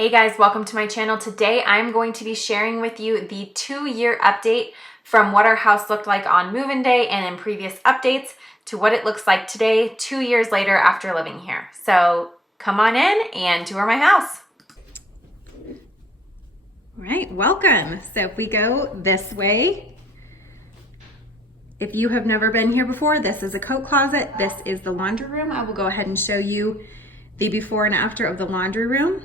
Hey guys, welcome to my channel. Today I'm going to be sharing with you the 2-year update from what our house looked like on move-in day and in previous updates to what it looks like today, 2 years later after living here. So come on in and tour my house. All right, welcome. So if we go this way, if you have never been here before, this is a coat closet. This is the laundry room. I will go ahead and show you the before and after of the laundry room.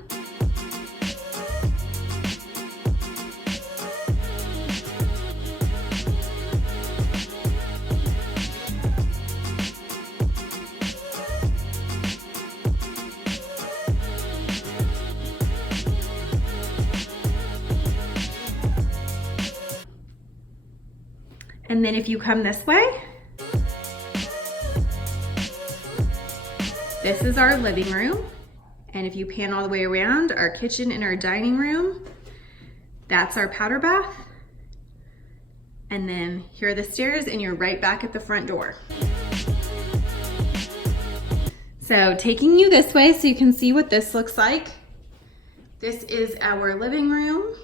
And then if you come this way, this is our living room. And if you pan all the way around, our kitchen and our dining room, that's our powder bath. And then here are the stairs and you're right back at the front door. So taking you this way so you can see what this looks like. This is our living room.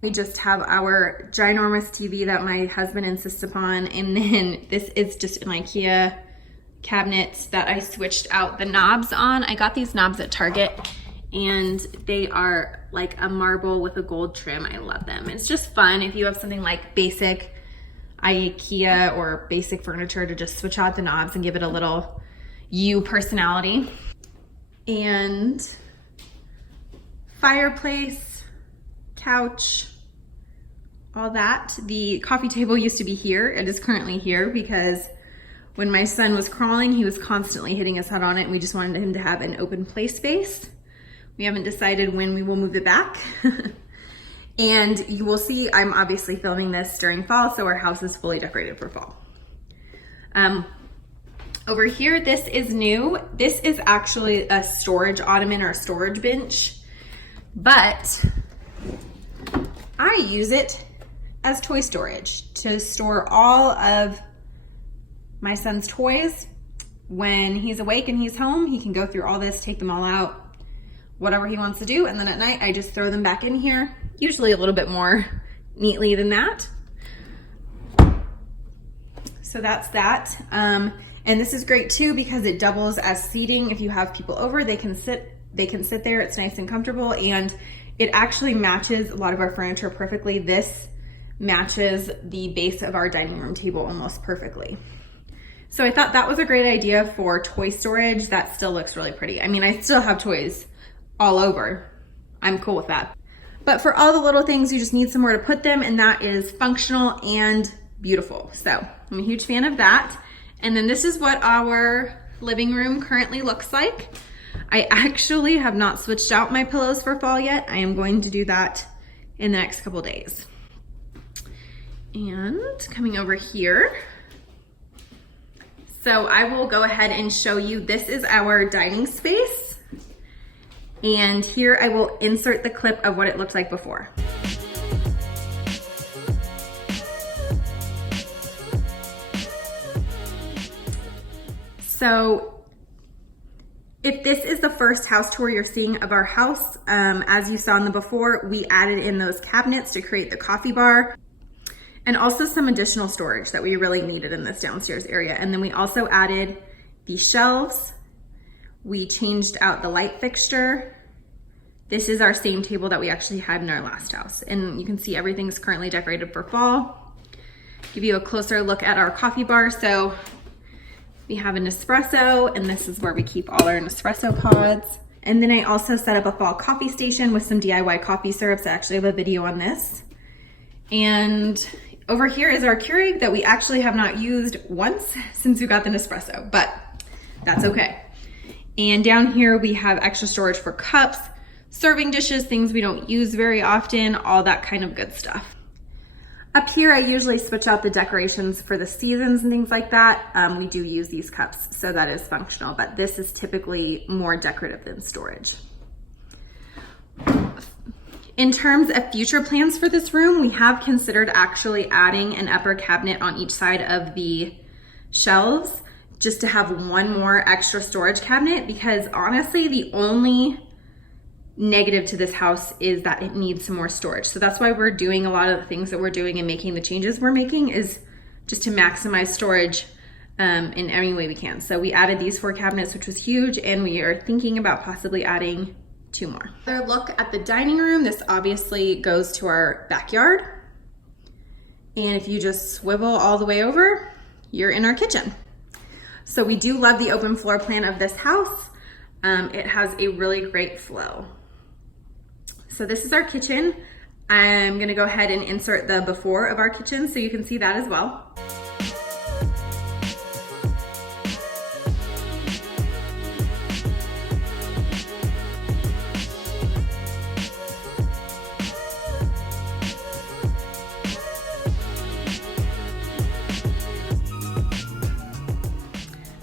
We just have our ginormous TV that my husband insists upon. And then this is just an Ikea cabinet that I switched out the knobs on. I got these knobs at Target and they are like a marble with a gold trim. I love them. It's just fun if you have something like basic Ikea or basic furniture to just switch out the knobs and give it a little you personality. And fireplace, couch, all that. The coffee table used to be here. It is currently here because when my son was crawling, he was constantly hitting his head on it and we just wanted him to have an open play space. We haven't decided when we will move it back. And you will see I'm obviously filming this during fall, so our house is fully decorated for fall. Over here, this is new. This is actually a storage ottoman or storage bench, but I use it as toy storage to store all of my son's toys. When he's awake and he's home, he can go through all this, take them all out, whatever he wants to do. And then at night, I just throw them back in here, usually a little bit more neatly than that. So that's that. And this is great too because it doubles as seating. If you have people over, they can sit there. It's nice and comfortable, and it actually matches a lot of our furniture perfectly. This matches the base of our dining room table almost perfectly. So I thought that was a great idea for toy storage. That still looks really pretty. I mean, I still have toys all over. I'm cool with that. But for all the little things, you just need somewhere to put them, and that is functional and beautiful. So I'm a huge fan of that. And then this is what our living room currently looks like. I actually have not switched out my pillows for fall yet. I am going to do that in the next couple days. And coming over here, so I will go ahead and show you, this is our dining space. And here I will insert the clip of what it looked like before. So if this is the first house tour you're seeing of our house, as you saw in the before, we added in those cabinets to create the coffee bar and also some additional storage that we really needed in this downstairs area. And then we also added the shelves. We changed out the light fixture. This is our same table that we actually had in our last house. And you can see everything's currently decorated for fall. Give you a closer look at our coffee bar. So we have an espresso, and this is where we keep all our Nespresso pods. And then I also set up a fall coffee station with some DIY coffee syrups. I actually have a video on this. And over here is our Keurig that we actually have not used once since we got the Nespresso, but that's okay. And down here we have extra storage for cups, serving dishes, things we don't use very often, all that kind of good stuff. Up here, I usually switch out the decorations for the seasons and things like that. We do use these cups, so that is functional, but this is typically more decorative than storage. In terms of future plans for this room, we have considered actually adding an upper cabinet on each side of the shelves just to have one more extra storage cabinet, because honestly, the only negative to this house is that it needs some more storage. So that's why we're doing a lot of the things that we're doing and making the changes we're making, is just to maximize storage in any way we can. So we added these 4 cabinets, which was huge, and we are thinking about possibly adding 2 more. Another look at the dining room. This obviously goes to our backyard. And if you just swivel all the way over, you're in our kitchen. So we do love the open floor plan of this house. It has a really great flow. So this is our kitchen. I'm gonna go ahead and insert the before of our kitchen so you can see that as well.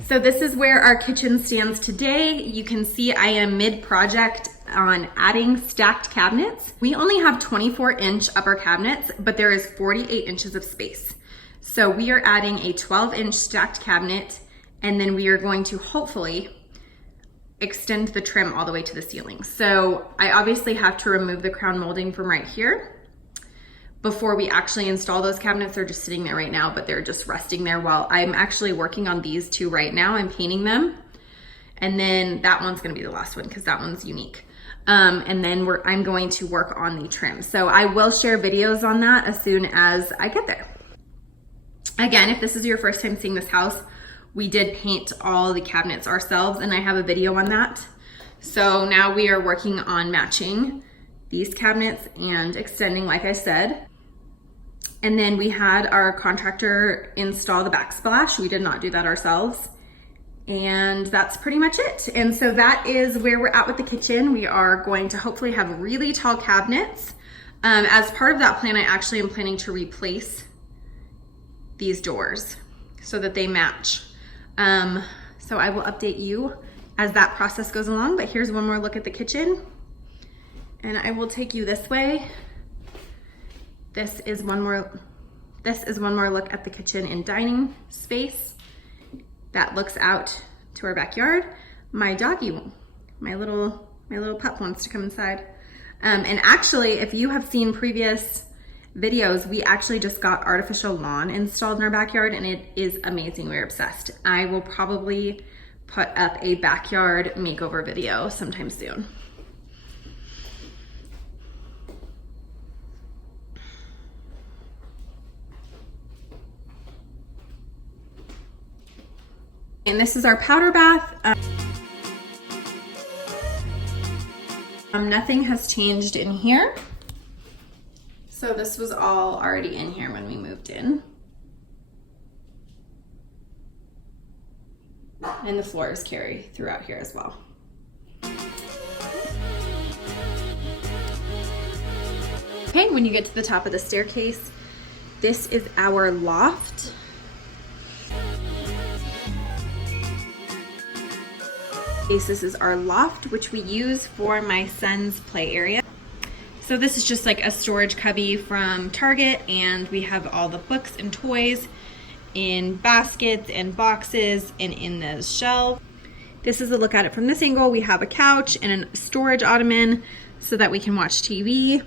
So this is where our kitchen stands today. You can see I am mid-project on adding stacked cabinets. We only have 24-inch upper cabinets, but there is 48 inches of space. So we are adding a 12-inch stacked cabinet, and then we are going to hopefully extend the trim all the way to the ceiling. So I obviously have to remove the crown molding from right here before we actually install those cabinets. They're just sitting there right now, but they're just resting there while I'm actually working on these 2 right now. I'm painting them. And then that one's gonna be the last one because that one's unique. And then I'm going to work on the trim. So I will share videos on that as soon as I get there. Again, if this is your first time seeing this house, we did paint all the cabinets ourselves, and I have a video on that. So now we are working on matching these cabinets and extending, like I said. And then we had our contractor install the backsplash. We did not do that ourselves. And that's pretty much it. And so that is where we're at with the kitchen. We are going to hopefully have really tall cabinets. As part of that plan, I actually am planning to replace these doors so that they match. So I will update you as that process goes along, but here's one more look at the kitchen. And I will take you this way. This is one more look at the kitchen and dining space that looks out to our backyard. My doggy, my little pup wants to come inside. And actually, if you have seen previous videos, we actually just got artificial lawn installed in our backyard, and it is amazing. We're obsessed. I will probably put up a backyard makeover video sometime soon. And this is our powder bath. Nothing has changed in here. So this was all already in here when we moved in. And the floors carry throughout here as well. Okay, when you get to the top of the staircase, this is our loft. This is our loft, which we use for my son's play area. So this is just like a storage cubby from Target, and we have all the books and toys in baskets and boxes and in the shelf. This is a look at it from this angle. We have a couch and a storage ottoman so that we can watch TV.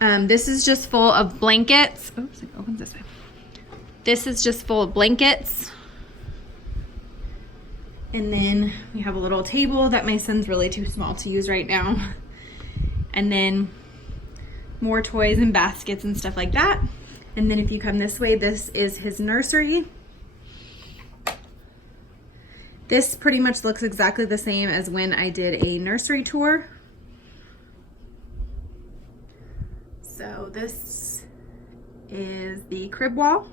This is just full of blankets. Oops, it opens this way. This is just full of blankets. And then we have a little table that my son's really too small to use right now. And then more toys and baskets and stuff like that. And then if you come this way, this is his nursery. This pretty much looks exactly the same as when I did a nursery tour. So this is the crib wall.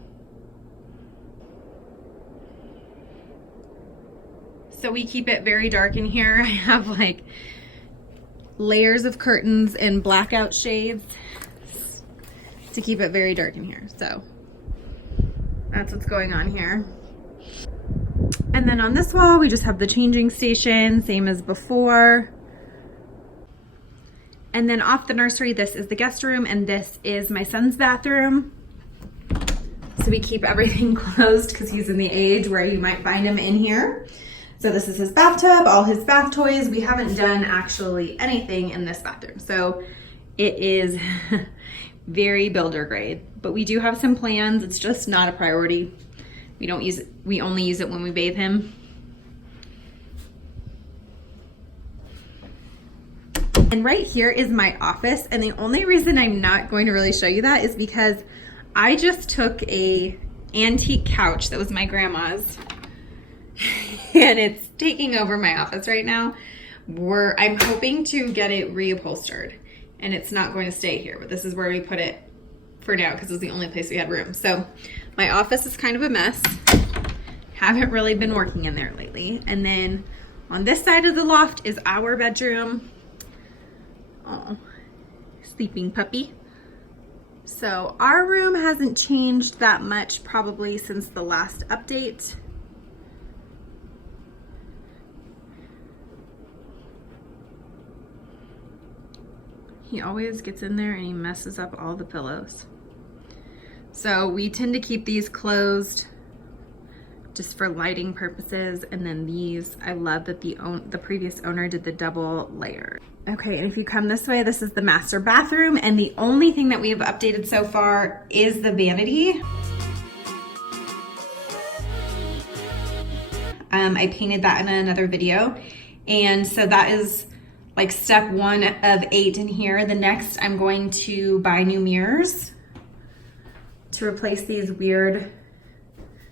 So we keep it very dark in here. I have like layers of curtains and blackout shades to keep it very dark in here. So that's what's going on here. And then on this wall, we just have the changing station, same as before. And then off the nursery, this is the guest room, and this is my son's bathroom. So we keep everything closed because he's in the age where you might find him in here. So this is his bathtub, all his bath toys. We haven't done actually anything in this bathroom. So it is very builder grade, but we do have some plans. It's just not a priority. We don't use it. We only use it when we bathe him. And right here is my office. And the only reason I'm not going to really show you that is because I just took a antique couch that was my grandma's and it's taking over my office right now. I'm hoping to get it reupholstered and it's not going to stay here, but this is where we put it for now because it was the only place we had room. So my office is kind of a mess. Haven't really been working in there lately. And then on this side of the loft is our bedroom. Oh, sleeping puppy. So our room hasn't changed that much probably since the last update. He always gets in there and he messes up all the pillows. So we tend to keep these closed just for lighting purposes. And then these, I love that the previous owner did the double layer. Okay, and if you come this way, this is the master bathroom. And the only thing that we have updated so far is the vanity. I painted that in another video. And so that is like step 1 of 8 in here. The next, I'm going to buy new mirrors to replace these weird,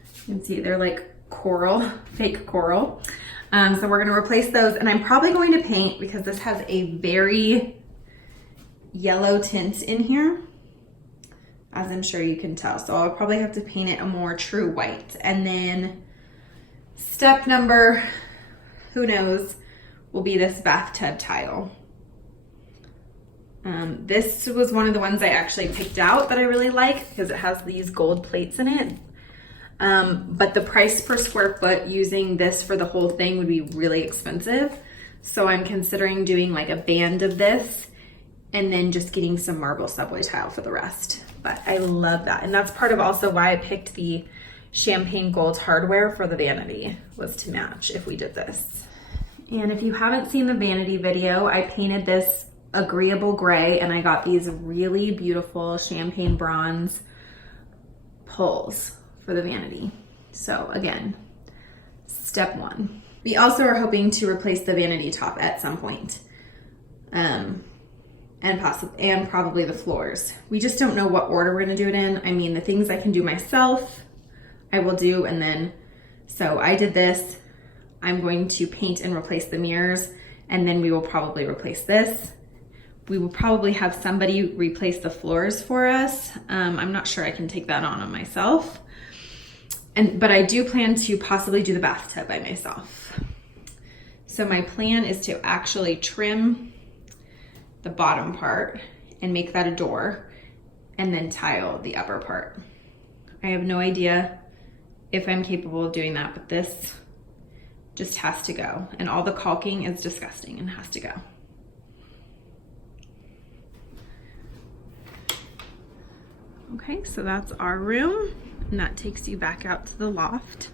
you can see they're like coral, fake coral. So we're gonna replace those and I'm probably going to paint because this has a very yellow tint in here, as I'm sure you can tell. So I'll probably have to paint it a more true white. And then step number, who knows, will be this bathtub tile. This was one of the ones I actually picked out that I really like because it has these gold plates in it. But the price per square foot using this for the whole thing would be really expensive. So I'm considering doing like a band of this and then just getting some marble subway tile for the rest. But I love that. And that's part of also why I picked the champagne gold hardware for the vanity, was to match if we did this. And if you haven't seen the vanity video, I painted this agreeable gray and I got these really beautiful champagne bronze pulls for the vanity. So again, step 1. We also are hoping to replace the vanity top at some point. And probably the floors. We just don't know what order we're gonna do it in. I mean, the things I can do myself, I will do, and then, so I did this. I'm going to paint and replace the mirrors, and then we will probably replace this. We will probably have somebody replace the floors for us. I'm not sure I can take that on myself. But I do plan to possibly do the bathtub by myself. So my plan is to actually trim the bottom part and make that a door and then tile the upper part. I have no idea if I'm capable of doing that, but this just has to go. And all the caulking is disgusting and has to go. Okay, so that's our room, and that takes you back out to the loft.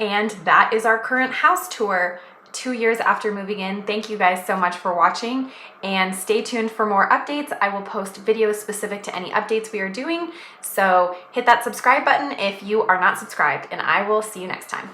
And that is our current house tour 2 years after moving in. Thank you guys so much for watching, and stay tuned for more updates. I will post videos specific to any updates we are doing, so hit that subscribe button if you are not subscribed, and I will see you next time.